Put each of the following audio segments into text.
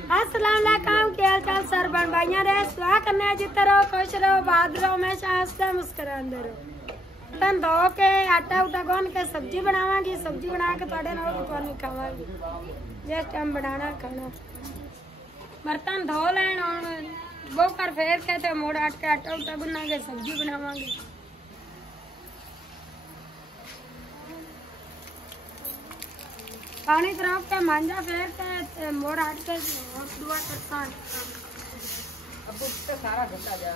अस्सलाम वालेकुम, क्या हाल चाल सर बन भाइयों रे। सुहा करने जिते रहो, खुश रहो, बात रहो, हमेशा हंसते मुस्कुराते रहो। बर्तन धो के आटा उटा गूंद के सब्जी बनावांगी, सब्जी बना के तुहाडे नाल तुहानू खावांगी जिस टाइम बनाना खाना। बर्तन धो लैन हुण वो कर फेर के ते मोड़ आट के आटा उटा गुनांगे, सब्जी बनावांगे। पानी तरफ के मांझा फेर के मोड़ आट के दुआ करता अब तो सारा घटा जा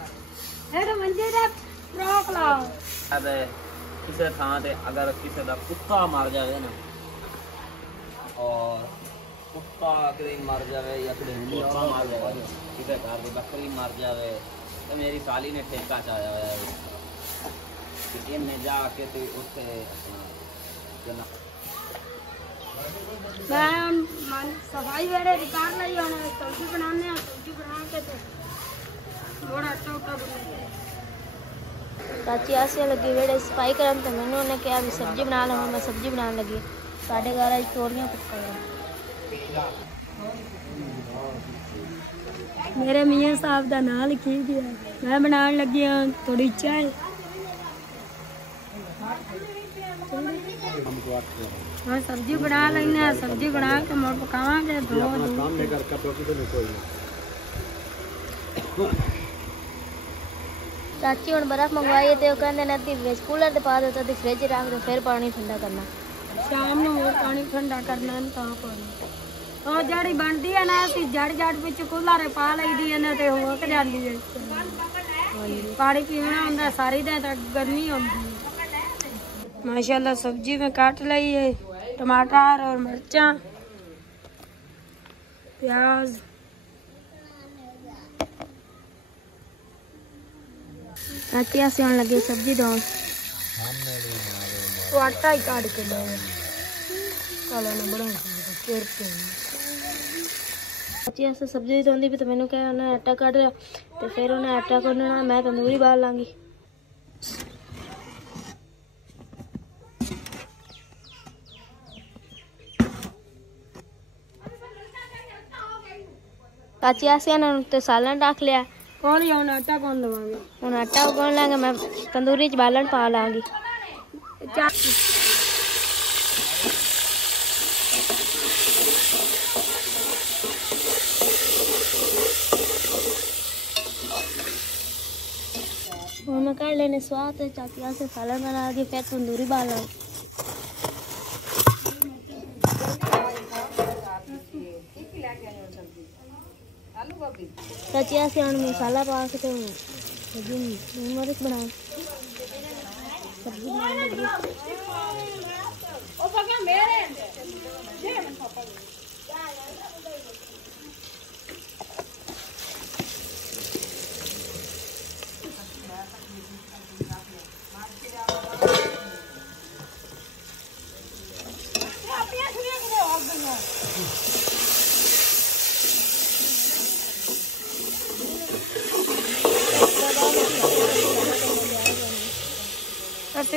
है तो मंजे दा रोक ला। अबे किसी थां ते अगर किसी दा कुत्ता मर जावे ना, और कुत्ता कहीं मर जावे या कहीं मुर्गा मर जावे, किसी घर की बकरी मर जावे, तो मेरी साली ने ठेका चाया है कि इन्हें जाके तो उससे अपना मैं सफाई वेड़े रिकार्ड लाई होने सब्जी बनाने, सब्जी बना के तो थोड़ा आटा उटा बनाते। चाची आसे लगी वेड़े सफाई करन तो मैंने उन्हें कहा भी सब्जी बना लो, मैं सब्जी बनाने लगी। साढ़े 11 तोड़ियां पक्का मेरे मियाँ साहब का नाम लिखी दिया। मैं बनाने लगी हूँ थोड़ी चाय। हाँ सब्जी बना लेंगे, सब्जी बना के मोड़ पकावांगे। चाची हुण बर्फ मंगवाई तो कहते ने फ्रिज कूलर ते पा दो तो फ्रिज रख दो, फिर पानी ठंडा करना। शाम ਨੂੰ ਹੋਰ ਪਾਣੀ ਠੰਡਾ ਕਰਨਾ ਤਾਂ ਪਾਣੀ ਉਹ ਜਿਹੜੀ ਬਣਦੀ ਹੈ ਨਾ, ਅਸੀਂ ਜੜ ਵਿੱਚ ਕੂਲਰ ਪਾ ਲਈਦੀ ਹੈ ਨਾ ਤੇ ਹੋ ਕੇ ਜਾਂਦੀ ਹੈ। ਪਾਣੀ ਪੀਣਾ ਹੁੰਦਾ ਸਾਰੀ ਦਿਨ ਤਾਂ ਗਰਮੀ ਹੁੰਦੀ ਹੈ। माशाल्लाह सब्जी में काट ली है टमाटर और मिर्चा प्याज। चाची आसे आने लगे सब्जी धोन तो आटा ही काट के दो काला ना बड़ा चाची आसे सब्जी धोंदी भी तो मैंने कहा उन्हें आटा काट लिया तो फिर उन्हें आटा गुनना, मैं तंदूरी बाल लांगी। चाची आसिया ने उत्ते सालन रख लिया। कौन हुन आटा कौन दवांगे, हुन आटा उगन लांगे, मैं तंदूरी च बालन पा लांगी। हुन मैं कर लेने स्वाद चाची आसे सालन बना के फिर तंदूरी बाल लांगी। चाची आसे हुण मसाला पा के तो सब्जी मिर्च बनाओ, सब्जी बनाने लगी।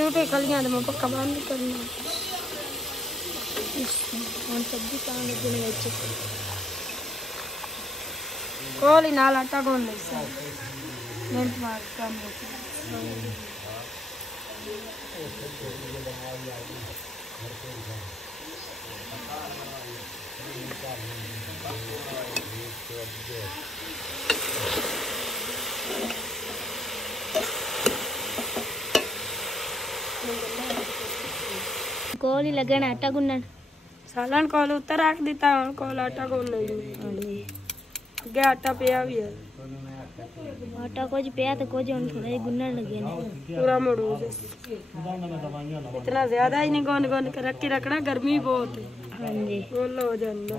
उठे कलियां तो मैं पक्का बंद करना। सब्जी पान लगे कोली नाल आटा गूंद ले मिनट मार काम कोल ही लगन आटा गुनन। सालन कोल उत्तर रख दिता, हुण कोल आटा गूंद ले। अगे आटा पिया भी है, आटा कुछ पिया तो कुछ हुण थोड़ा ही गुनन लगे ने पूरा मोड़ो। इतना ज्यादा ही नहीं गूंद गूंद के रख के रखना, गर्मी बहुत है। हाँ जी गोल हो जांदा।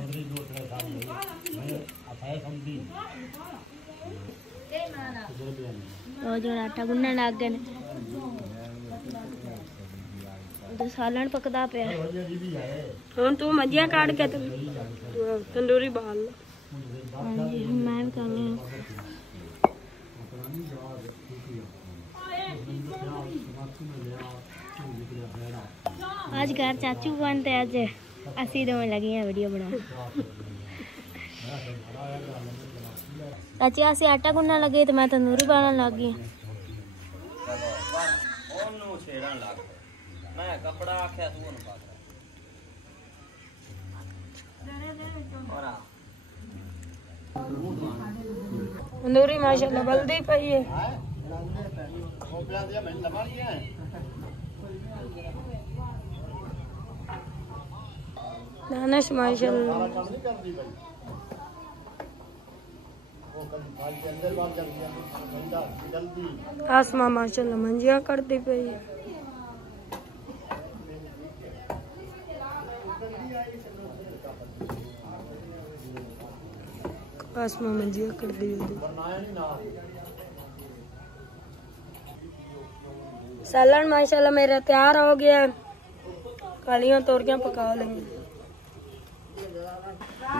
तो जो आटा गुनन लग गए तो सालन पकदा पे। हुण तू मजिया काट के तंदूरी बाल ला। हाँ जी मैं करने आज घर चाचू बनते, आज असी दोवें लगी हैं वीडियो बना। चाची आसे आटा गुनना लगे तो मैं तंदूरी बनाने लग गई। ਉਹਨੂੰ ਛੇੜਨ ਲੱਗ ਮੈਂ ਕਪੜਾ ਆਖਿਆ ਤੂੰ ਉਹਨੂੰ ਪਾ तंदूरी माशाल्लाह बल्दी पई है। दानिश माशाल्लाह आसमा माशाल्लाह मंजिया करती पई है। आसमा मंजिया करती है। सालन माशाल्लाह मेरा तैयार हो गया। कालियां तोरियां पका लेंगे।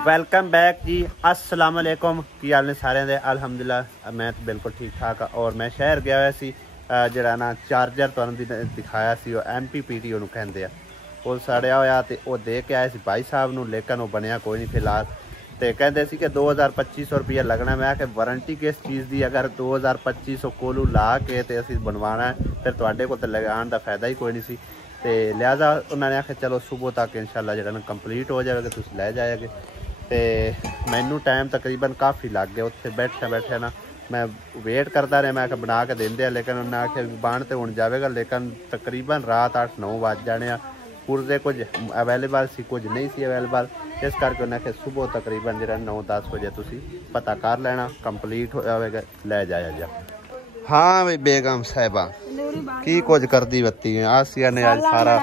ਵੈਲਕਮ ਬੈਕ ਜੀ। अस्सलाम वालेकुम। ਕੀ ਹਾਲ ਨੇ ਸਾਰਿਆਂ ਦੇ? ਅਲਹਮਦੁਲਿਲਾ ਮੈਂ ਤਾਂ ਬਿਲਕੁਲ ਠੀਕ ਠਾਕ ਆ। ਔਰ ਮੈਂ ਸ਼ਹਿਰ ਗਿਆ ਹੋਇਆ ਸੀ। ਜਿਹੜਾ ਨਾ ਚਾਰਜਰ ਤੁਹਾਨੂੰ ਦਿਖਾਇਆ ਸੀ ਉਹ MPPT ਉਹਨੂੰ ਕਹਿੰਦੇ ਆ, ਉਹ ਸੜਿਆ ਹੋਇਆ ਤੇ ਉਹ ਦੇ ਕੇ ਆਏ ਸੀ ਭਾਈ ਸਾਹਿਬ ਨੂੰ, ਲੇਕਿਨ ਉਹ ਬਣਿਆ ਕੋਈ ਨਹੀਂ ਫਿਲਹਾਲ। ਤੇ ਕਹਿੰਦੇ ਸੀ ਕਿ 2200-2500 ਰੁਪਇਆ ਲੱਗਣਾ। ਮੈਂ ਕਿ ਵਾਰੰਟੀ ਕਿਸ ਚੀਜ਼ ਦੀ? ਅਗਰ 2200-2500 ਕੋਲੋਂ ਲਾ ਕੇ ਤੇ ਅਸੀਂ ਬਣਵਾਉਣਾ ਫਿਰ ਤੁਹਾਡੇ ਕੋਲ ਤਾਂ ਲਗਾਉਣ ਦਾ ਫਾਇਦਾ ਹੀ ਕੋਈ ਨਹੀਂ ਸੀ। ਤੇ ਲਿਹਾਜ਼ਾ ਉਹਨਾਂ ਨੇ ਆਖਿਆ ਚਲੋ ਸਵੇਰ ਤੱਕ ਇਨਸ਼ਾਅੱਲਾ ਜਿਹੜਾ ਨਾ ਕੰਪਲੀਟ ਹੋ ਜਾਵੇਗਾ, ਤੁਸੀਂ ਲੈ ਜਾਓਗੇ। ਤੇ ਮੈਨੂੰ ਟਾਈਮ ਤਕਰੀਬਨ ਕਾਫੀ ਲੱਗ ਗਿਆ ਉੱਥੇ ਬੈਠਿਆ ਨਾ। ਮੈਂ ਵੇਟ ਕਰਦਾ ਰਿਹਾ, ਮੈਂ ਆਖਿਆ ਬਣਾ ਕੇ ਦਿੰਦੇ ਆ, ਲੇਕਿਨ ਉਹਨਾਂ ਆਖਿਆ ਬਣ ਤੇ ਹੁਣ ਜਾਵੇਗਾ, ਲੇਕਿਨ ਤਕਰੀਬਨ ਰਾਤ 8-9 ਵੱਜ ਜਾਣੇ ਆ। ਪੁਰਜ਼ੇ ਕੁਝ ਅਵੇਲੇਬਲ ਸੀ, ਕੁਝ ਨਹੀਂ ਸੀ ਅਵੇਲੇਬਲ, ਇਸ ਕਰਕੇ ਉਹਨਾਂ ਆਖਿਆ ਸਵੇਰ ਤਕਰੀਬਨ ਜਿਹੜਾ 9-10 ਵਜੇ ਤੁਸੀਂ ਪਤਾ ਕਰ ਲੈਣਾ, ਕੰਪਲੀਟ ਹੋ ਜਾਵੇਗਾ, ਲੈ ਜਾਇਆ ਜਾ। हाँ भाई बेगम साहिबा की कुछ करती बत्ती है। आसिया ने आज सारा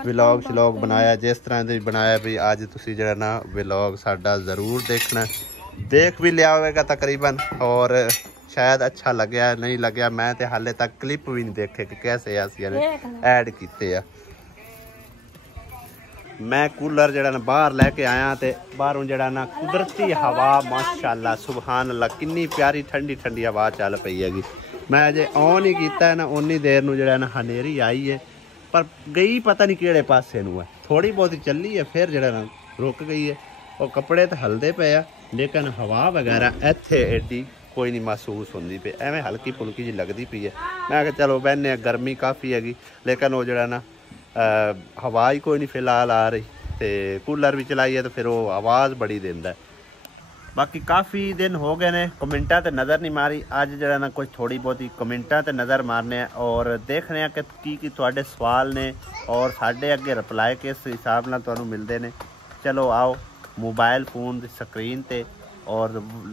व्लॉग श्लॉग बनाया, जिस तरह से बनाया भी अज तुसी जरा ना व्लॉग साडा जरूर देखना, देख भी लिया होगा तकरीबन, और शायद अच्छा लग्या नहीं लग्या। मैं तो हाले तक क्लिप भी नहीं देखे कि कैसे आसिया ने ऐड किते आ। मैं कूलर जरा ना बाहर लैके आया तो बाहरों जरा ना कुदरती हवा माशाअल्लाह सुबहान अल्लाह कितनी प्यारी ठंडी ठंडी हवा चल पई हैगी। मैं अजे ऑन ही किया ना उन्नी देर नूं जरा ना हनेरी आई है, पर गई पता नहीं किहड़े पासे नूं है। थोड़ी बहुत चली है फिर जरा ना रुक गई है। और कपड़े तो हलदे पे आ, लेकिन हवा वगैरह इत्थे एडी कोई नहीं महसूस होंदी पे, एवें हल्की फुल्की जी लगती पई है। मैं कहा चलो बहने, गर्मी काफ़ी हैगी, लेकिन वो जरा ना हवा ही कोई नहीं फिलहाल आ रही। तो कूलर भी चलाइए तो फिर वो आवाज़ बड़ी देंदा है। बाकी काफ़ी दिन हो गए ने कमेंटा तो नज़र नहीं मारी, अज जरा ना कुछ थोड़ी बहुत कमेंटा तो नज़र मारने और देखने कि तुहाडे सवाल ने और साढ़े अगे रिप्लाई किस हिसाब नाल तुहानूं मिलदे ने। चलो आओ मोबाइल फोन की स्क्रीन ते और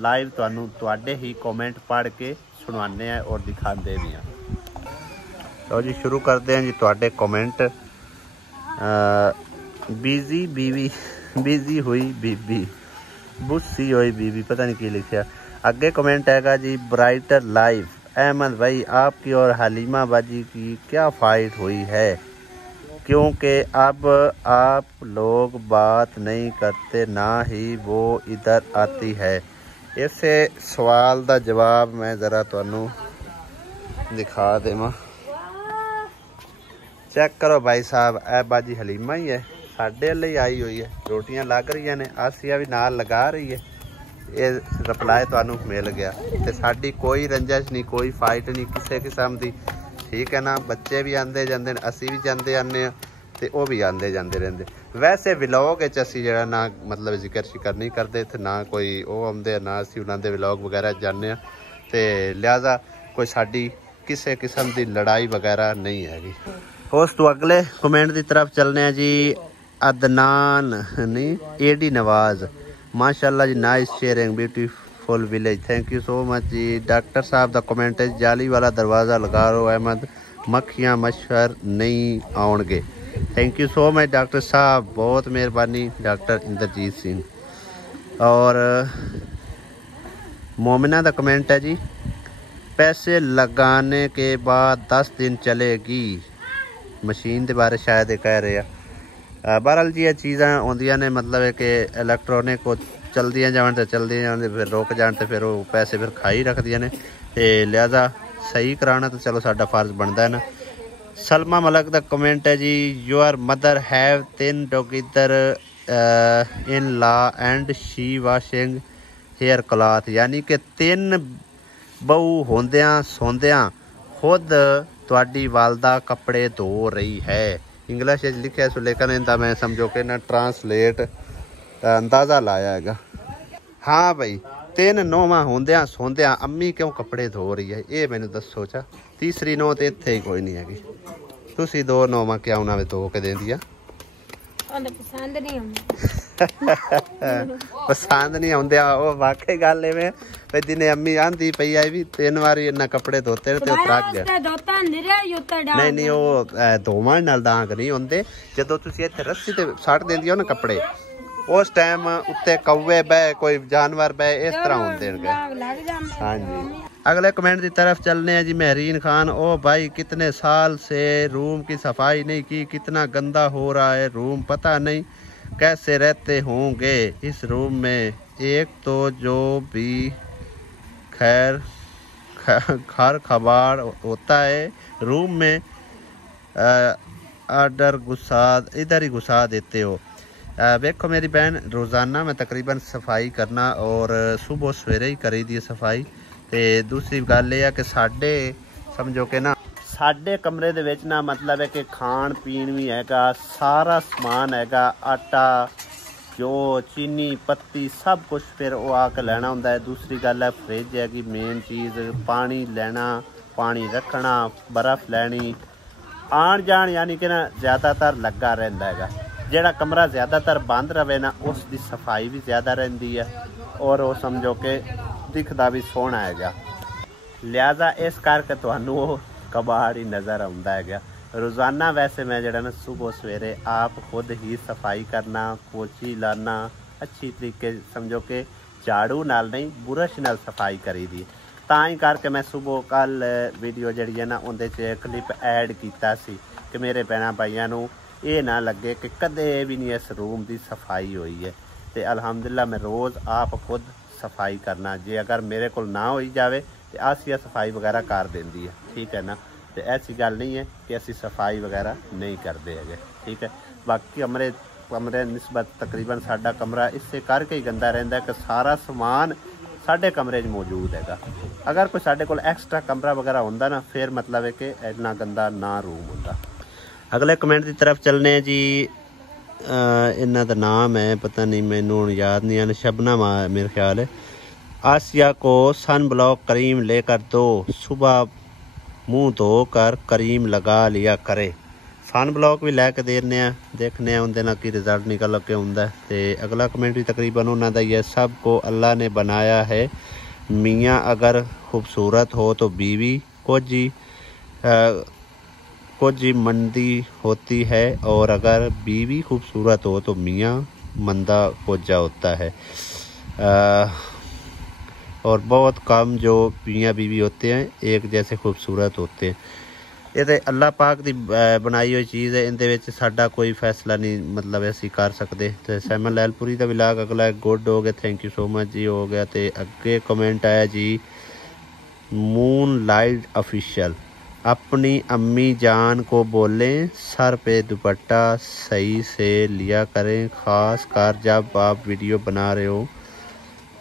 लाइव तुहानूं तुहाडे ही कमेंट पढ़ के सुनाने हैं और दिखाते भी हैं। तो जी शुरू करते हैं जी तुहाडे कमेंट। बिजी बीवी बिजी हुई बीबी बुस्सी हुई बीबी, पता नहीं की लिखा। अगे कमेंट हैगा जी ब्राइटर लाइव अहमद भाई, आपकी और हलीमा बाजी की क्या फाइट हुई है? क्योंकि अब आप लोग बात नहीं करते, ना ही वो इधर आती है। इस सवाल का जवाब मैं ज़रा तुहानू दिखा देवां। चेक करो भाई साहब, ए बाजी हलीमा ही है, साढ़े लिए आई हुई है, रोटियां लग रही ने, आसिया भी नाल लगा रही है। ये रिप्लाई तुहानू मिल गया। तो साडी कोई रंजश नहीं, कोई फाइट नहीं किसी किस्म की, ठीक है ना। बच्चे भी आते जाते हैं, असी भी जाते आने, तो वह भी आते जाते रहते। वैसे व्लॉग असी जरा ना मतलब जिक्र शिकर नहीं करते इत्थे, ना कोई वो आते ना असी उन्होंने व्लॉग वगैरह जाने, तो लिहाजा कोई साडी किसी किस्म की लड़ाई वगैरह नहीं हैगी। उस तो अगले कमेंट की तरफ चलने हैं जी। अदनान नहीं एडी नवाज, माशाल्लाह ji, nice sharing, beautiful village, thank you so much ji. Doctor साहब का कमेंट है जाली वाला दरवाज़ा लगा लो अहमद, मक्खियाँ मच्छर नहीं आउणगे। Thank you so much doctor साहब, बहुत मेहरबानी डॉक्टर इंद्रजीत सिंह। और मोमिना का कमेंट है जी पैसे लगाने के बाद 10 दिन चलेगी मशीन के बारे शायद कह रहे हैं। बहरहाल जी ये चीज़ां आउंदियां ने, मतलब है कि इलैक्ट्रॉनिक को चलदियां जान तो चलदियां जान, फिर रुक जान तो फिर वो पैसे फिर खाई रखदियां ने, तो लिहाजा सही कराना तो चलो साडा फर्ज बनता है ना। सलमा मलक का कमेंट है जी your mother have 10 together in law and she washing hair cloth, यानी कि 3 बहू होंदियां सोंदियां खुद तुहाडी वालदा कपड़े धो रही है। इंग्लिश लिखा सो, लेकिन इनका मैं समझो कि ना ट्रांसलेट अंदाज़ा लाया है। हाँ भाई, 3 नौवां होंदियां सोंदियां अम्मी क्यों कपड़े धो रही है, ये मैनू दसो चा। तीसरी नौ तो इत्थे ही कोई नहीं हैगी। तुसी 2 नौवां क्या उन्हें धो के देंदियां? पसंद नहीं पसंद नहीं आउंदे। ओ वाकई गल एवें वे दिने अम्मी आंदी पई आई भी 3 वारी इन्ना कपड़े धोते ते थक गए। नहीं नहीं, ओ धोवन नाल दाग नहीं होंदे। जदों तुसी इत्थे रस्सी ते सट देंदी हो ना कपड़े, उस टाइम उत्ते कौवे बह कोई जानवर बह इस तरह होंदे हैं। हाँ जी, अगले कमेंट की तरफ चलने हैं जी। महरीन खान, ओ भाई कितने साल से रूम की सफाई नहीं की, कितना गंदा हो रहा है रूम, पता नहीं कैसे रहते होंगे इस रूम में। एक तो जो भी खैर खर खबार होता है रूम में, आर्डर घुसा इधर ही घुसा देते हो। देखो मेरी बहन, रोज़ाना मैं तकरीबन सफाई करना और सुबह सवेरे ही करी दी सफाई। ते दूसरी गल यह है कि साडे समझो कि ना साडे कमरे दे विच ना मतलब है कि खाण पीण भी हैगा, सारा समान हैगा, आटा जो चीनी पत्ती सब कुछ फिर वो आके लेना होंदा है। दूसरी गल है फ्रिज हैगी मेन चीज़, पानी लेना, पानी रखना, बर्फ़ लैनी, आन जान यानी कि ना ज़्यादातर लगा रहिंदा हैगा। जिहड़ा कमरा ज़्यादातर बंद रहे ना उसकी सफाई भी ज़्यादा रहिंदी है और वो समझो कि दिखदा भी सोहना हैगा। लिहाजा इस करके तुहानू वो कबाड़ ही नज़र आउंदा हैगा। रोज़ाना वैसे मैं जिहड़ा ना सुबह सवेरे आप खुद ही सफाई करना, पोची लाना, अच्छी तरीके समझो कि झाड़ू नाल नहीं बुरश नाल सफाई करी दी। तां ही करके मैं सुबह कल वीडियो जिहड़ी है ना उहदे च क्लिप ऐड कीता सी कि मेरे भैणां भाईआं नू ये ना लगे कि कदे भी नहीं इस रूम की सफाई हुई है। तो अल्हम्दुलिल्लाह मैं रोज़ आप खुद सफाई करना, जे अगर मेरे को ना हो जाए तो आसिया सफाई वगैरह कर देंदी है, ठीक है ना। तो ऐसी गल नहीं है कि असी सफाई वगैरह नहीं करते है, ठीक है। बाकी कमरे निस्बत तकरीबन साडा कमरा इससे करके ही गंदा रहिंदा है कि सारा समान साडे कमरे मौजूद हैगा। अगर कोई साडे कोल एक्स्ट्रा कमरा वगैरह होंदा ना फिर मतलब है कि इन्ना गंदा ना रूम होंदा। अगले कमेंट की तरफ चलने जी। इन्ना दा नाम है पता नहीं, मैनू याद नहीं है, शबनम मेरे ख्याल है। आसिया को सन ब्लॉक क्रीम लेकर दो, सुबह मुंह धोकर क्रीम लगा लिया करे। सन ब्लॉक भी लैके देने, देखने उनके ना की रिजल्ट निकल के आउंदा। ते अगला कमेंट भी तकरीबन उन्होंने दा ही है। सबको अल्लाह ने बनाया है, मियाँ अगर खूबसूरत हो तो बीवी कुछ ही मंदी होती है, और अगर बीवी खूबसूरत हो तो मियाँ मंदा कोजा होता है। और बहुत कम जो मियाँ बीवी होते हैं एक जैसे खूबसूरत होते हैं। ये तो अल्लाह पाक की बनाई हुई चीज़ है, इनदे विच साडा कोई फैसला नहीं मतलब असी कर सकते। तो सैमन लैलपुरी का विलाग अगला गुड हो गया, थैंक यू सो मच जी हो गया। तो अगे कमेंट आया जी, मून लाइट ऑफिशियल, अपनी अम्मी जान को बोलें सर पे दुपट्टा सही से लिया करें, ख़ास कर जब आप वीडियो बना रहे हो।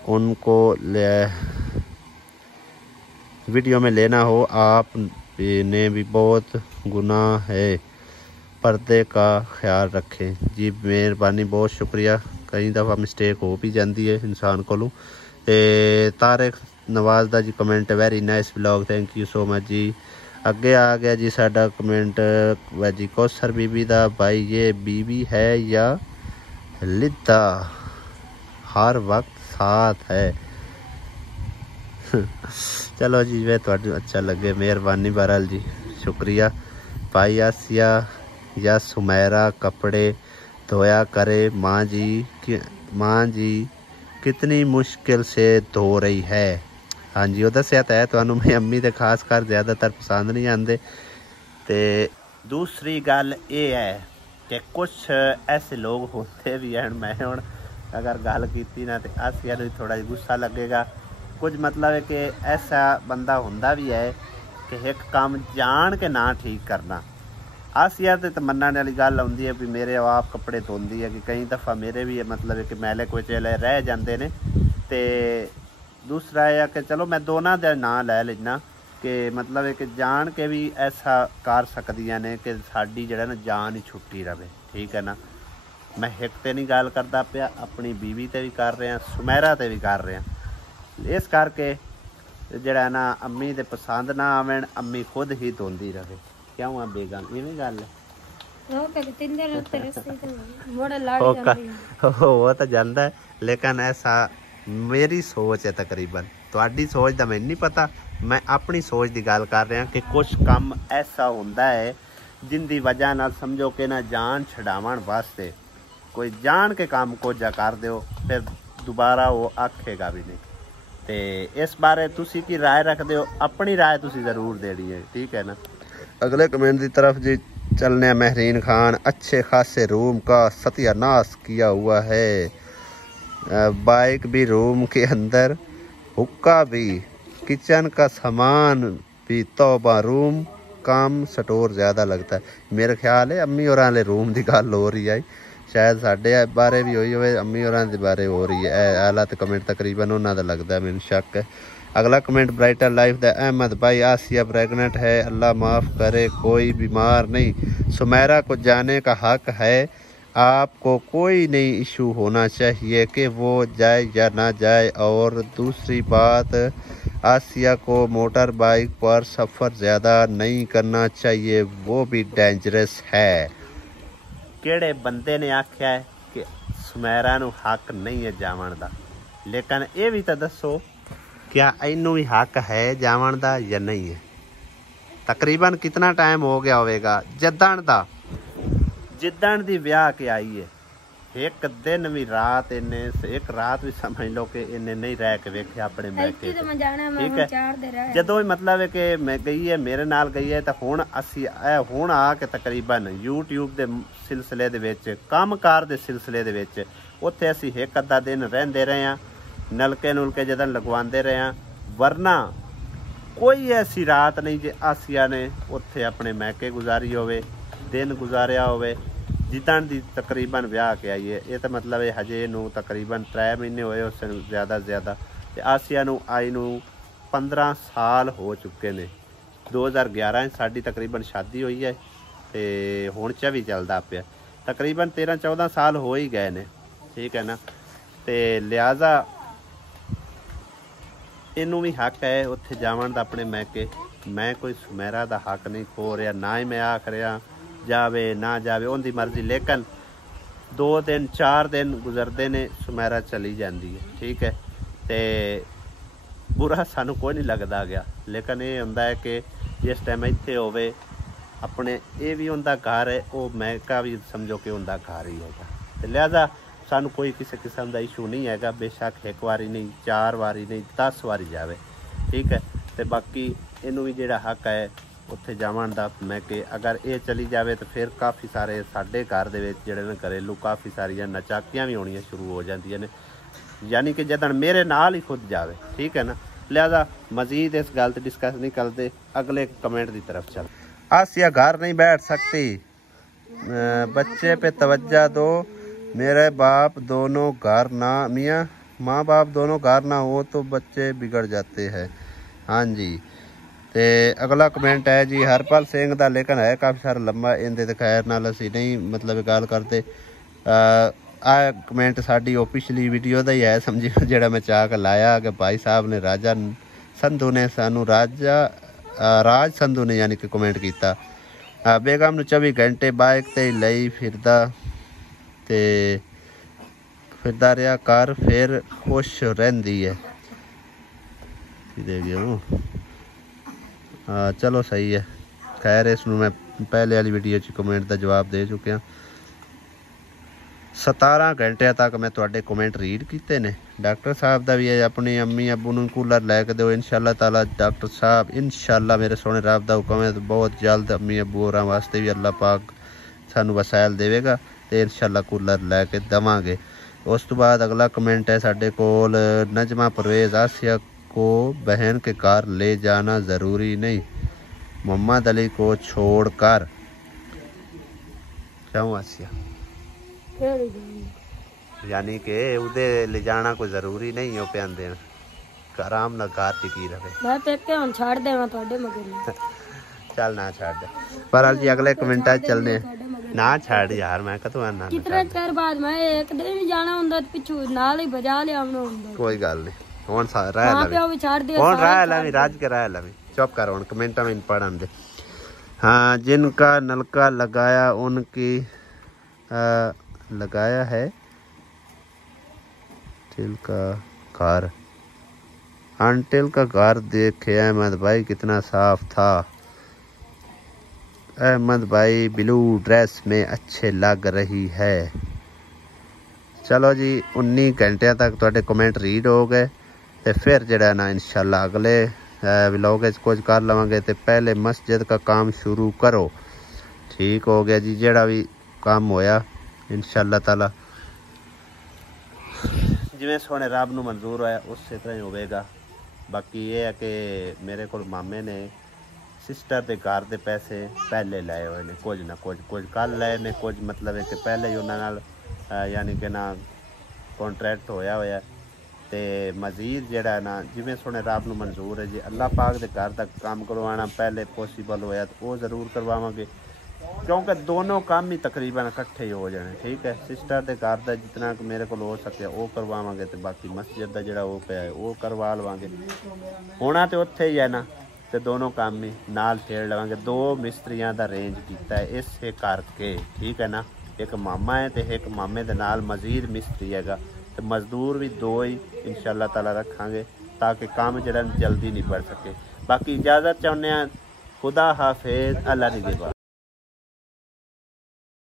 उनको वीडियो में लेना हो, आप ने भी बहुत गुनाह है, पर्दे का ख्याल रखें जी। मेहरबानी, बहुत शुक्रिया। कई दफ़ा मिस्टेक हो भी जाती है इंसान को। तारिक नवाज दा ji comment, very nice vlog, thank you so much ji. अगे आ गया जी साडा कमेंट जी कौसर बीबी दा, भाई ये बीबी है या लिद्दा, हर वक्त साथ है। चलो जी, वे तो अच्छा लगे, मेहरबानी बहरहाल जी, शुक्रिया। भाई आसिया या सुमेरा कपड़े धोया करे, माँ जी कितनी मुश्किल से धो रही है। हाँ जी, वो दसिया तो है तुहानू, मैं अम्मी तो खास कर ज़्यादातर पसंद नहीं आते। तो दूसरी गल ये है कि कुछ ऐसे लोग होते भी हैं, मैं हुण अगर गल की ना तो आसिया भी थोड़ा गुस्सा लगेगा। कुछ मतलब है कि ऐसा बंदा होंदा भी है कि एक काम जान के ना ठीक करना। आसिया तो मनने वाली गल आउंदी है भी मेरे आप कपड़े धोंदी है कि कई दफ़ा मेरे भी मतलब है कि मैले कोई चले रह जाते हैं ਤੇ ਦੂਸਰਾ ਇਹ ਆ ਕਿ ਚਲੋ ਮੈਂ ਦੋਨਾਂ ਦਾ ਨਾਂ ਲੈ ਲੈਣਾ ਕਿ ਮਤਲਬ ਹੈ ਕਿ ਜਾਣ ਕੇ ਵੀ ਐਸਾ ਕਰ ਸਕਦੀਆਂ ਨੇ ਕਿ ਸਾਡੀ ਜਿਹੜਾ ਨਾ ਜਾਨ ਹੀ ਛੁੱਟੀ ਰਵੇ। ਠੀਕ ਹੈ ਨਾ। ਮੈਂ ਇੱਕ ਤੇ ਨਹੀਂ ਗੱਲ ਕਰਦਾ ਪਿਆ, ਆਪਣੀ ਬੀਵੀ ਤੇ ਵੀ ਕਰ ਰਿਹਾ, ਸੁਮੈਰਾ ਤੇ ਵੀ ਕਰ ਰਿਹਾ। ਇਸ ਕਰਕੇ ਜਿਹੜਾ ਨਾ ਅੰਮੀ ਦੇ ਪਸੰਦ ਨਾ ਆਵਣ, ਅੰਮੀ ਖੁਦ ਹੀ ਧੋਂਦੀ ਰਵੇ। ਕਿਉਂ ਆ ਬੇਗਮ, ਇਵੇਂ ਗੱਲ ਹੈ। ਉਹ ਤਾਂ ਜਾਂਦਾ ਹੈ, ਲੇਕਿਨ ਐਸਾ ਮੇਰੀ ਸੋਚ ਹੈ। ਤਕਰੀਬਨ ਤੁਹਾਡੀ ਸੋਚ ਦਾ ਮੈਨੂੰ ਨਹੀਂ ਪਤਾ, ਮੈਂ ਆਪਣੀ ਸੋਚ ਦੀ ਗੱਲ ਕਰ ਰਿਹਾ ਕਿ ਕੁਛ ਕੰਮ ਐਸਾ ਹੁੰਦਾ ਹੈ ਜਿੰਦੀ ਵਜ੍ਹਾ ਨਾਲ ਸਮਝੋ ਕਿ ਨਾ ਜਾਨ ਛਡਾਵਣ ਵਾਸਤੇ ਕੋਈ ਜਾਣ ਕੇ ਕੰਮ ਕੋਝਾ ਕਰ ਦਿਓ, ਫਿਰ ਦੁਬਾਰਾ ਉਹ ਆਖੇਗਾ ਵੀ ਨਹੀਂ। ਤੇ ਇਸ ਬਾਰੇ ਤੁਸੀਂ ਕੀ ਰਾਏ ਰੱਖਦੇ ਹੋ? ਆਪਣੀ ਰਾਏ ਤੁਸੀਂ ज़रूर देनी है। ठीक है ना। अगले कमेंट की तरफ जी चलने। महरीन खान, अच्छे खासे रूम का सत्यानाश किया हुआ है, बाइक भी रूम के अंदर, हुक्का भी, किचन का सामान भी, तौबा रूम काम स्टोर ज़्यादा लगता है। मेरे ख्याल है अम्मी और वाले रूम की गल हो रही है, शायद साढ़े बारे भी हुई हो, अम्मी और के बारे हो रही है। हालात कमेंट तकरीबन उन्होंने लगता है, मैंने शक है। अगला कमेंट ब्राइटर लाइफ दा अहमद भाई, आसिया प्रेगनेंट है, अल्लाह माफ़ करे, कोई बीमार नहीं, सुमैरा को जाने का हक है, आपको कोई नहीं इशू होना चाहिए कि वो जाए या ना जाए। और दूसरी बात, आसिया को मोटर बाइक पर सफ़र ज़्यादा नहीं करना चाहिए, वो भी डेंजरस है। ਕਿਹੜੇ ਬੰਦੇ ਨੇ ਆਖਿਆ ਹੈ ਕਿ ਸੁਮੈਰਾ ਨੂੰ ਹੱਕ ਨਹੀਂ ਹੈ ਜਾਵਣ ਦਾ? ਲੇਕਿਨ ਇਹ ਵੀ ਤਾਂ ਦੱਸੋ ਕਿਆ ਇਹਨੂੰ ਵੀ ਹੱਕ ਹੈ ਜਾਵਣ ਦਾ ਜਾਂ ਨਹੀਂ ਹੈ? ਤਕਰੀਬਨ ਕਿੰਨਾ ਟਾਈਮ ਹੋ ਗਿਆ ਹੋਵੇਗਾ ਜਿੱਦਣ ਦੀ ਵਿਆਹ ਕੇ ਆਈ ਹੈ? ਇੱਕ ਦਿਨ ਵੀ ਰਾਤ ਇਹਨੇ, ਇੱਕ ਰਾਤ ਵੀ ਸਮਝ ਲਓ ਕਿ ਇਹਨੇ ਨਹੀਂ ਰਹਿ ਕੇ ਵੇਖਿਆ ਆਪਣੇ ਮੈਕੇ। ਠੀਕ ਹੈ। ਜਦੋਂ ਵੀ ਮਤਲਬ ਹੈ ਕਿ ਮੈਂ ਗਈ ਹੈ, ਮੇਰੇ ਨਾਲ ਗਈ ਹੈ, ਤਾਂ ਹੁਣ ਅਸੀਂ ਹੁਣ ਆ ਕੇ ਤਕਰੀਬਨ YouTube ਦੇ ਸਿਲਸਿਲੇ ਦੇ ਵਿੱਚ, ਕੰਮਕਾਰ ਦੇ ਸਿਲਸਿਲੇ ਦੇ ਵਿੱਚ ਉੱਥੇ ਅਸੀਂ ਇੱਕ ਅੱਧਾ ਦਿਨ ਰਹਿੰਦੇ ਰਹੇ ਹਾਂ, ਨਲਕੇ ਨੁਲਕੇ ਜਦੋਂ ਲਗਵਾਉਂਦੇ ਰਹੇ ਹਾਂ। ਵਰਨਾ ਕੋਈ ਐਸੀ ਰਾਤ ਨਹੀਂ ਜੇ ਆਸੀਆ ਨੇ ਉੱਥੇ ਆਪਣੇ ਮੈਕੇ ਗੁਜ਼ਾਰੀ ਹੋਵੇ, ਦਿਨ ਗੁਜ਼ਾਰਿਆ ਹੋਵੇ ਜਿੱਦਾਂ ਦੀ ਤਕਰੀਬਨ ਵਿਆਹ ਕੇ ਆਈ ਹੈ। ਇਹ ਤਾਂ ਮਤਲਬ ਹੈ ਹਜੇ ਨੂੰ ਤਕਰੀਬਨ 3 ਮਹੀਨੇ ਹੋਏ, ਉਸ ਨੂੰ ਜ਼ਿਆਦਾ ਤੇ ਆਸੀਆ ਨੂੰ ਆਈ ਨੂੰ 15 ਸਾਲ ਹੋ ਚੁੱਕੇ ਨੇ। 2011 ਸਾਡੀ ਤਕਰੀਬਨ ਸ਼ਾਦੀ ਹੋਈ ਹੈ ਤੇ ਹੁਣ 24 ਚੱਲਦਾ ਪਿਆ, ਤਕਰੀਬਨ 13-14 ਸਾਲ ਹੋ ਹੀ ਗਏ ਨੇ। ਠੀਕ ਹੈ ਨਾ। ਤੇ ਲਿਹਾਜ਼ਾ ਇਹਨੂੰ ਵੀ ਹੱਕ ਹੈ ਉੱਥੇ ਜਾਵਣ ਦਾ ਆਪਣੇ ਮੈਕੇ। ਮੈਂ ਕੋਈ ਸੁਮੈਰਾ ਦਾ ਹੱਕ ਨਹੀਂ ਖੋ ਰਿਹਾ, ਨਾ ਹੀ ਮੈਂ ਆਖ ਰਿਹਾ ਜਾਵੇ ਨਾ ਜਾਵੇ, ਉਹਦੀ ਮਰਜ਼ੀ। ਲੇਕਿਨ 2 ਦਿਨ 4 ਦਿਨ ਗੁਜ਼ਰਦੇ ਨੇ, ਸੁਮੈਰਾ ਚਲੀ ਜਾਂਦੀ ਹੈ। ਠੀਕ ਹੈ। ਤੇ ਬੁਰਾ ਸਾਨੂੰ ਕੋਈ ਨਹੀਂ ਲੱਗਦਾ ਗਿਆ, ਲੇਕਿਨ ਇਹ ਹੁੰਦਾ ਹੈ ਕਿ ਜਿਸ ਟਾਈਮ ਇੱਥੇ ਹੋਵੇ ਆਪਣੇ, ਇਹ ਵੀ ਉਹਦਾ ਘਰ ਹੈ, ਉਹ ਮੈਕਾ ਵੀ ਸਮਝੋ ਕਿ ਉਹਦਾ ਘਰ ਹੀ ਹੈਗਾ। ਤੇ ਲਿਹਾਜ਼ਾ ਸਾਨੂੰ ਕੋਈ ਕਿਸੇ ਕਿਸਮ ਦਾ ਇਸ਼ੂ ਨਹੀਂ ਹੈਗਾ, ਬੇਸ਼ੱਕ ਇੱਕ ਵਾਰੀ ਨਹੀਂ, 4 ਵਾਰੀ ਨਹੀਂ, 10 ਵਾਰੀ ਜਾਵੇ। ਠੀਕ ਹੈ। ਤੇ ਬਾਕੀ ਇਹਨੂੰ ਵੀ ਜਿਹੜਾ ਹੱਕ ਹੈ ਉੱਥੇ ਜਾਵਣ ਦਾ, ਮੈਂ ਕਿ ਅਗਰ ਇਹ ਚਲੀ ਜਾਵੇ ਤਾਂ ਫਿਰ ਕਾਫੀ ਸਾਰੇ ਸਾਡੇ ਘਰ ਦੇ ਵਿੱਚ ਜਿਹੜੇ ਨੇ ਘਰੇਲੂ ਕਾਫੀ ਸਾਰੀਆਂ ਨਚਾਕੀਆਂ ਵੀ ਹੋਣੀਆਂ ਸ਼ੁਰੂ ਹੋ ਜਾਂਦੀਆਂ ਨੇ, ਯਾਨੀ ਕਿ ਜਦੋਂ ਮੇਰੇ ਨਾਲ ਹੀ ਖੁਦ ਜਾਵੇ। ਠੀਕ ਹੈ ਨਾ। लिहाजा मजीद इस गल से डिस्कस नहीं करते, अगले कमेंट की तरफ चल। आसिया घर नहीं बैठ सकती, बच्चे पे तवज्जो दो, मेरे बाप दोनों घर ना, मियाँ माँ बाप दोनों घर ना हो तो बच्चे बिगड़ जाते हैं। हाँ जी। तो अगला कमेंट है जी हरपाल सिंह का, लेकिन है काफ़ी सारा लंबा, इनके तो खैर नाल असीं नहीं मतलब गल करते। आ कमेंट साड़ी वो पिछली वीडियो का ही है, समझी जो मैं चाह के लाया कि भाई साहब ने राजा संधू ने सानू राज संधू ने यानी कि कमेंट किया, बेगम 24 घंटे बाइक ते लई फिरदा रहा कर, फिर खुश रहिंदी है। चलो सही है, खैर इसनूं मैं पहले वाली वीडियो च कमेंट का जवाब दे चुकिया। 17 घंटे तक मैं तुहाडे कमेंट रीड किए ने। डॉक्टर साहब का भी है, अपनी अम्मी अबू नूं कूलर लैके दो इंशाअल्लाह ताला। डॉक्टर साहब इंशाअल्लाह मेरे सोने रब का हुक्म है तो बहुत जल्द अम्मी अबू होरां वास्ते भी अल्लाह पाक सानू वसायल देवेगा तो इंशाअल्लाह कूलर लैके देवांगे। उस तो बाद अगला कमेंट है साडे कोल नजमा परवेज, आसिया को बहन के घर ले जाना ज़रूरी नहीं, मोहम्मद अली को छोड़ कर। क्यों आसिया यानी कि उदे ले जाना कोई जरूरी नहीं हो पे देन आराम ना घर टिकी रहे। मैं पेके हुन छाड़ देवां ਤੁਹਾਡੇ मगर चल ना छाड़ दे पर जी अगले कमेंटा चलने ना छाड़ यार मैं कतो ना कितने चेर बाद मैं एक दिन भी जाना हुंदा पिछू नाल ही बजा लिया हमने हुंदा कोई गल नहीं हुन सा रह वहां पे भी छाड़ दिया हुन रह लवी राज के रह लवी चुप कर हुन कमेंटा में पढ़न दे। हाँ जिनका नलका लगाया उनकी लगाया है टिल का घर अंटिल का घर देखे अहमद भाई कितना साफ था। अहमद भाई ब्लू ड्रेस में अच्छे लग रही है। चलो जी 19 घंटे तक थोड़े कमेंट रीड हो गए तो फिर जड़ा ना इंशाल्लाह अगले व्लॉग कुछ कर लवांगे। तो पहले मस्जिद का काम शुरू करो। ठीक हो गया जी जड़ा भी काम होया इंशाल्लाह ताला जिवें सोने रब नूं मंजूर होया उस तरह ही होगा। बाकी ये है कि मेरे को मामे ने सिस्टर के घर के पैसे पहले लाए हुए ने कुछ ना कुछ कल लाए ने कुछ मतलब है कि पहले ही उन्होंने यानी कि ना कॉन्ट्रैक्ट होया होया ते मजीद जड़ा ना जिवें सोने रब नूं मंजूर है जी अल्लाह पाक के घर तक काम करवाना पहले पॉसीबल होया तो वो ज़रूर करवावांगे क्योंकि दोनों काम ही तकरीबन इकट्ठे ही हो जाने। ठीक है सिस्टर के घर का जितना मेरे को हो सके वो करवावांगे तो बाकी मस्जिद का जड़ा वो पे वो करवा लवांगे। होना तो उत्थे ही है ना तो दोनों काम ही नाल छेड़ लवांगे। 2 मिस्त्रियां का रेंज किया है इस करके ठीक है ना एक मामा है तो एक मामे के नाल मजीद मिस्त्री है तो मजदूर भी 2 ही इंशाल्लाह ताला रखांगे ताकि काम जड़ा जल्दी नहीं बढ़ सके। बाकी इजाज़त चाहते हैं खुदा हाफिज अल्लाह निगहबान।